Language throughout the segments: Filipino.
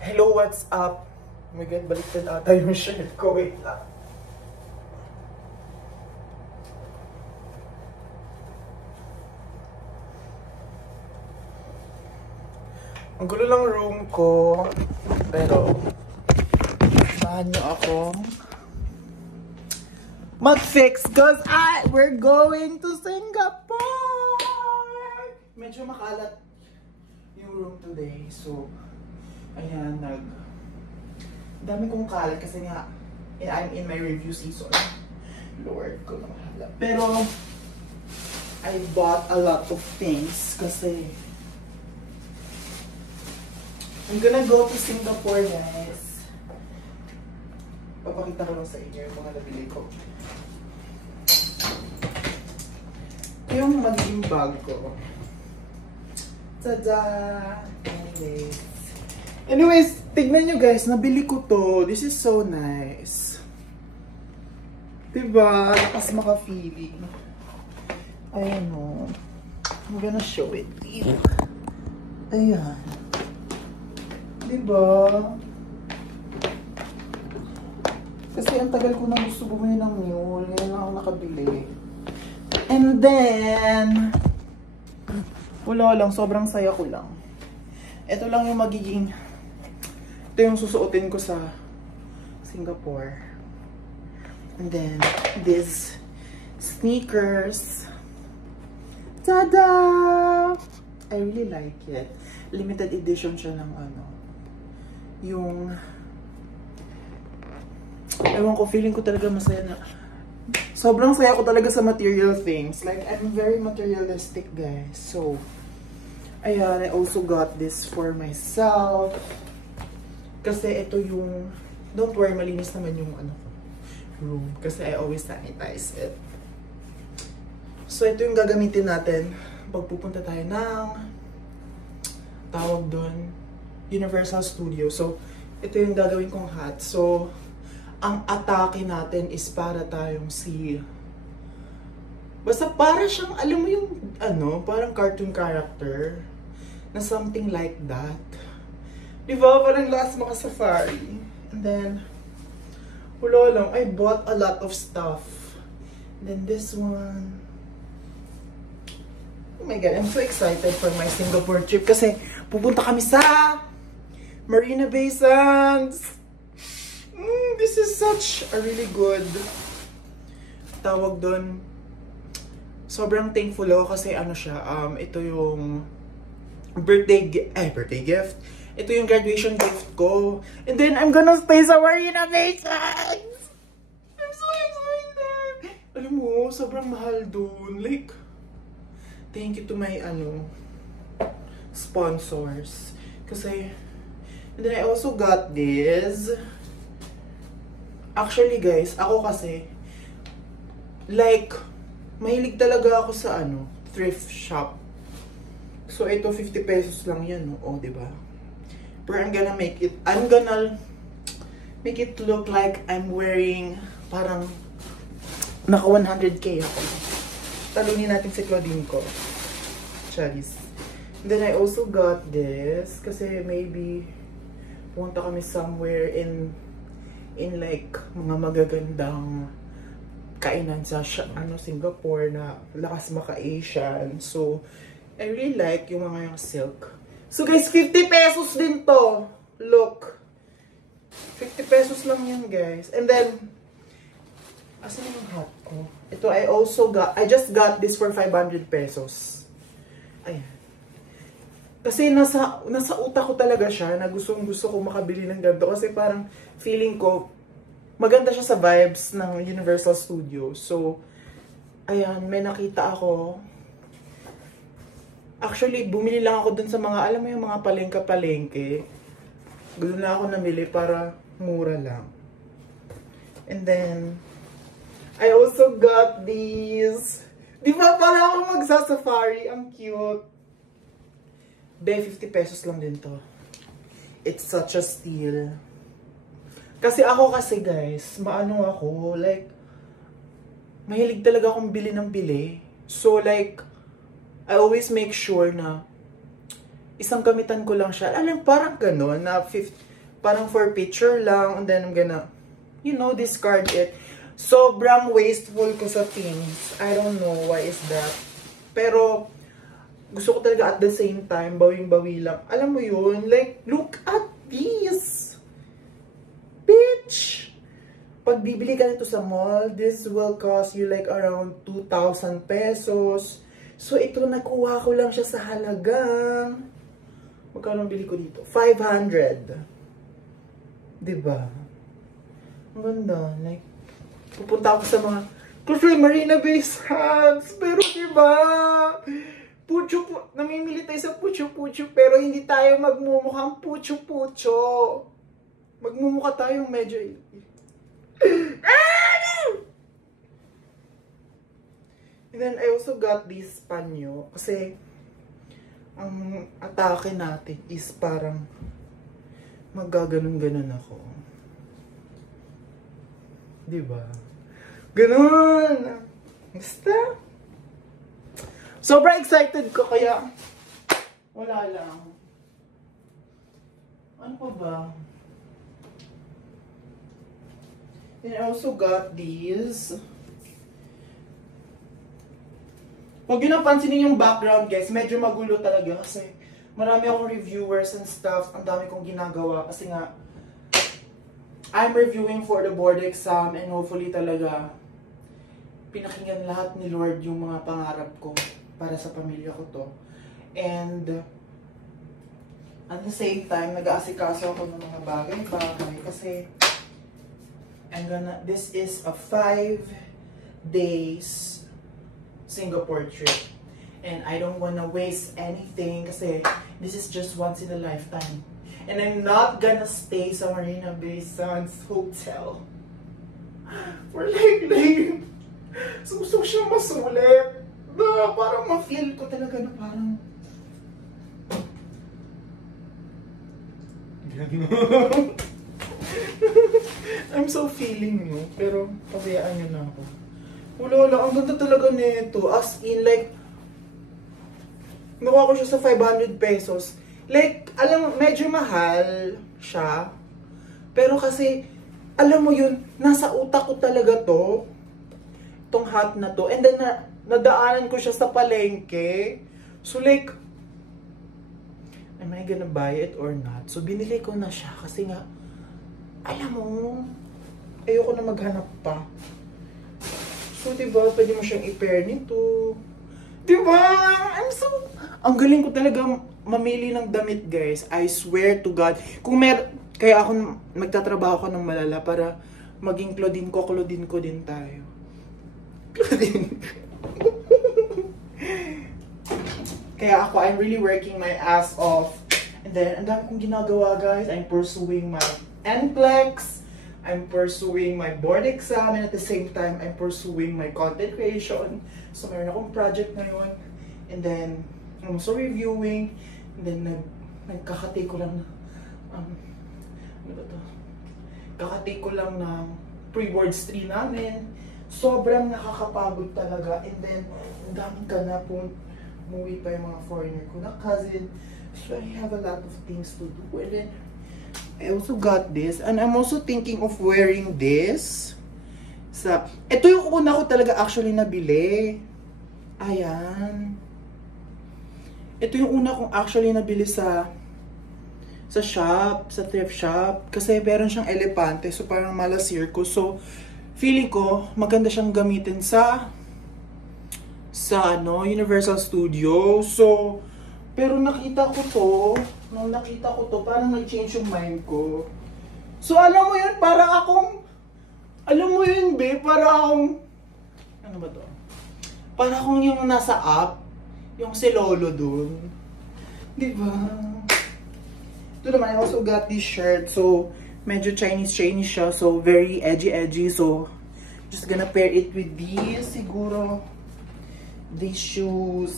Hello, what's up? Oh my God, baliktad ata yung shirt ko. Wait lang. Ang gulo lang room ko. Pero, samahan niyo ako mag-fix cause we're going to Singapore! Medyo makalat yung room today. So, ayan, dami kong kalat kasi nga I'm in my review season. Lord ko na mahala. Pero I bought a lot of things kasi I'm gonna go to Singapore, guys. Papakita ko lang sa inyo yung mga nabili ko. Ito yung magiging bag ko. Tada! Anyways, tignan nyo guys, nabili ko to. This is so nice. Diba? Lakas maka-feeling. Ayan o. I'm gonna show it to you. Ayan. Diba? Kasi ang tagal ko na gusto bumili ng mule. Ngayon lang ako nakabili. And then, wala lang. Sobrang saya ko lang. Ito lang yung magiging... Ito yung susuotin ko sa Singapore. And then, these sneakers. Tada! I really like it. Limited edition siya ng ano. Yung... Ewan ko, feeling ko talaga masaya na... Sobrang saya ko talaga sa material things. Like, I'm very materialistic, guys. So, ayan, I also got this for myself. Kasi ito yung... Don't worry, malinis naman yung ano room. Kasi I always sanitize it. So, ito yung gagamitin natin pag pupunta tayo ng... Tawag doon, Universal Studios. So, ito yung gagawin kong hat. So, ang atake natin is para tayong si... Basta para siyang, alam mo yung, ano, parang cartoon character. Na something like that. Diba? Parang last maka-safari. And then, wala lang, I bought a lot of stuff. And then this one. Oh my God, I'm so excited for my Singapore trip. Kasi pupunta kami sa Marina Bay Sands. This is such a really good, tawag doon, sobrang thankful ako kasi ano siya, ito yung birthday gift. Ito yung graduation gift ko. And then, I'm gonna stay sa Marina Bay Sands! I'm so excited! Alam mo, sobrang mahal doon. Like, thank you to my, sponsors. Kasi, and then I also got this. Actually, guys, ako kasi, like, mahilig talaga ako sa, thrift shop. So, ito, 50 pesos lang yan, no? Oh, diba? Pero I'm gonna make it look like I'm wearing parang naka 100k ako. Talunin natin si Claudine ko. Charis. Then I also got this kasi maybe punta kami somewhere in like mga magagandang kainan sa Singapore na lakas maka-Asian. So I really like yung mga yung silk. So guys, 50 pesos din to. Look. 50 pesos lang yun, guys. And then, asan yung hat ko? Ito, I just got this for 500 pesos. Ayan. Kasi nasa utak ko talaga siya na gusto ko makabili ng ganito. Kasi parang feeling ko, maganda siya sa vibes ng Universal Studios. So, ayan, may nakita ako. Actually, bumili lang ako dun sa mga, alam mo yung mga palengke-palengke. Doon na ako namili para mura lang. And then, I also got these. Di ba pala ako magsasafari? Ang cute. Be, 50 pesos lang din to. It's such a steal. Kasi guys, maano ako, like, mahilig talaga akong bili ng bili. So, like, I always make sure na isang gamitan ko lang siya. Alam, parang gano'n na parang for picture lang, and then I'm gonna, you know, discard it. Sobrang wasteful ko sa things. I don't know why is that. Pero, gusto ko talaga at the same time, bawing-bawi lang. Alam mo yun? Like, look at this! Bitch! Pag bibili ka nito sa mall, this will cost you like around 2,000 pesos. So, ito, nakuha ko lang siya sa halagang... Magkano ang bili ko dito? 500. Diba? Ang ganda. Like, pupunta ako sa mga... Kasi Marina Bay Sands. Pero diba? Namimili tayo sa pucho-pucho. Pero hindi tayo magmumukhang pucho-pucho. Magmumukha tayong medyo... And then I also got this panyo. Kasi ang atake natin is parang maggaganon-ganon ako. Diba? Ganon! Basta. Sobrang excited ko kaya wala lang. Ano pa ba? And I also got these. Huwag yun ang pansinin yung background, guys. Medyo magulo talaga kasi marami akong reviewers and stuff. Ang dami kong ginagawa kasi nga I'm reviewing for the board exam and hopefully talaga pinakinggan lahat ni Lord yung mga pangarap ko para sa pamilya ko to. And at the same time, nag-aasikaso ako ng mga bagay-bagay kasi this is a 5 days Singapore trip. And I don't wanna waste anything kasi this is just once in a lifetime. And I'm not gonna stay sa Marina Bay Sands Hotel for like gusto siyang masulit. Parang ma-feel ko talaga na parang I'm so feeling mo, pero pabayaan nyo na ako. Wala, ang ganda talaga nito. As in, like, nakuha ko siya sa 500 pesos. Like, medyo mahal siya. Pero kasi, alam mo yun, nasa utak ko talaga to. Itong hat na to. And then, nadaanan ko siya sa palengke. So, like, am I gonna buy it or not? So, binili ko na siya. Kasi nga, alam mo, ayoko na maghanap pa. So, diba, pwede mo siyang i-pair nito. Diba? Ang galing ko talaga mamili ng damit, guys. I swear to God. Kaya ako magtatrabaho ko ng malala para maging Claudine ko din tayo. Claudine. Kaya ako, I'm really working my ass off. And then, ang dami kong ginagawa, guys. I'm pursuing my NCLEX. I'm pursuing my board exam, and at the same time, I'm pursuing my content creation. So, meron akong project ngayon. And then, I'm also reviewing. And then, nagkakatake ko lang ano ba to? Kakatake ko lang ng pre-boards 3 namin. Sobrang nakakapagod talaga. And then, ang daming ganapon. Umuwi pa yung mga foreigner ko na cousin. So, I have a lot of things to do. And then, I also got this. And I'm also thinking of wearing this. Ito yung una ko talaga actually nabili. Ayan. Ito yung una kong actually nabili sa shop, sa thrift shop. Kasi meron siyang elepante. So, parang mala circus. So, feeling ko, maganda siyang gamitin sa Universal Studio. So, pero nakita ko to, parang nag-change yung mind ko. So, alam mo yun, alam mo yun, babe, ano ba to? Para akong yung nasa app, yung si Lolo dun. Diba? Ito naman, I also got this shirt. So, medyo Chinese siya. So, very edgy. So, just gonna pair it with these, siguro. These shoes.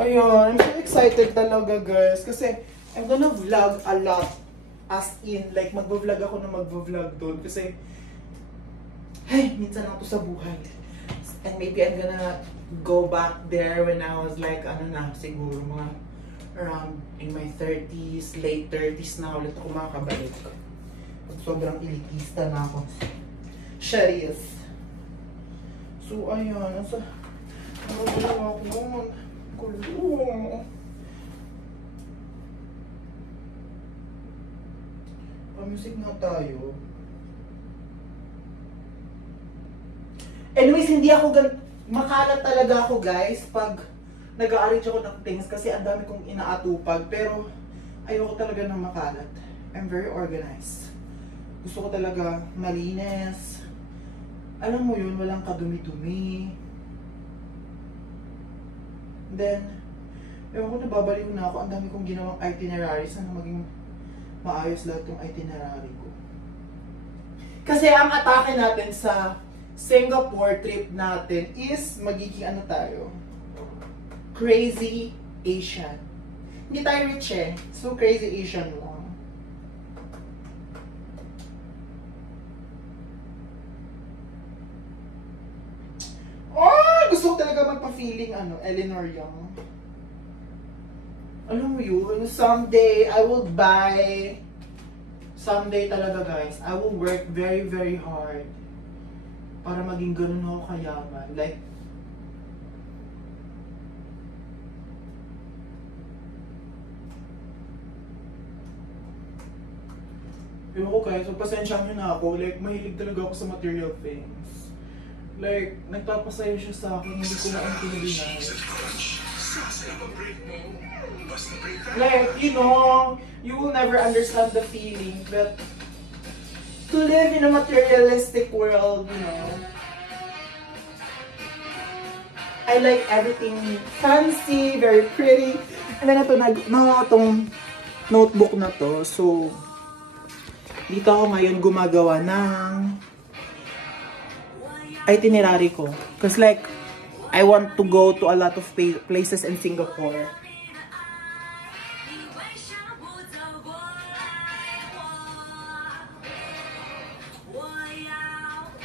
Ayun, I'm so excited talaga, guys. Kasi, I'm gonna vlog a lot. As in, like, magvo-vlog ako na magvo-vlog doon. Kasi, hey, minsan ako sa buhay. And maybe I'm gonna go back there when I was like, siguro mga around in my 30s, late 30s na ulit ako makakabalik. Sobrang elitista na ako. Charis. So, ayan. Ano ginawa ko naman? Kulong. Pa-music na tayo. Anyways, hindi ako makalat talaga ako, guys, pag nag-arrange ako ng things kasi ang dami kong inaatupag. Pero, ayoko talaga ng makalat. I'm very organized. Gusto ko talaga malinis. Alam mo yun, walang kadumi-dumi. Then, ewan ko, nababaliw na ako. Ang dami kong ginawang itinerary. Sana maging maayos lahat yung itinerary ko. Kasi ang atake natin sa Singapore trip natin is magiging ano tayo? Crazy Asian. Hindi tayo rich eh. So, Crazy Asian lang. Oh! Gusto ko talaga magpa-feeling Eleanor Young. Alam mo yun, someday I will buy. Someday talaga, guys, I will work very, very hard para maging ganun ako kayaman. Like, yun ko guys, so pasensya nyo na ako. Like, mahilig talaga ako sa material things. Like, nagpapasaya siya sa akin, hindi ko naintindihan. Like, you know, you will never understand the feeling that to live in a materialistic world, you know. I like everything fancy, very pretty. And then itong notebook na to. So, dito ako ngayon gumagawa ng itinerary ko. Because like, I want to go to a lot of places in Singapore.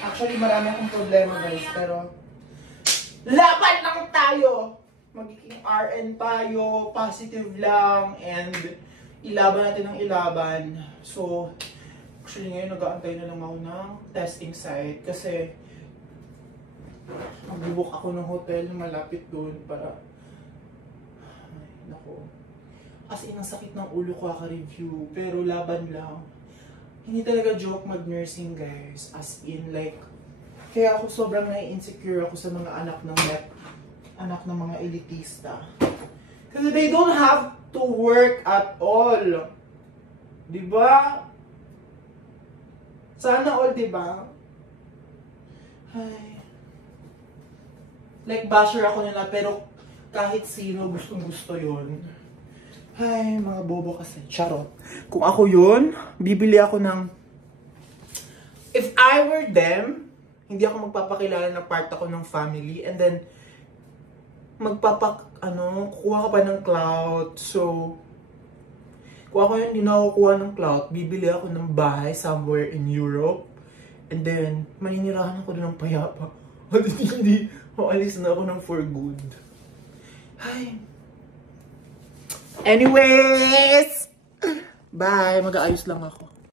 Actually, marami akong problema, guys, pero laban lang tayo! Magiging RN tayo, positive lang, and ilaban natin ang ilaban. So, actually ngayon, nag-aantay na lang ako ng testing site kasi mag-book ako ng hotel na malapit doon para, ay, nako. As in, ang sakit ng ulo ko kaka-review, pero laban lang. Hindi talaga joke mag-nursing, guys. As in, like, kaya ako sobrang nai-insecure ako sa mga anak ng mga elitista. Kasi they don't have to work at all. Diba? Sana all, diba? Ay. Like, basher ako nila, pero kahit sino gustong-gusto yun. Ay, mga bobo kasi. Charot. Kung ako yun, bibili ako ng... If I were them, hindi ako magpapakilala na part ako ng family. And then, kukuha ka pa ng clout. So, kung ako yun, hindi na ako kukuha ng clout, bibili ako ng bahay somewhere in Europe. And then, maninirahan ako doon ng payapa. At hindi, maalis na ako ng for good. Ay. Anyways, bye. Mag-aayos lang ako.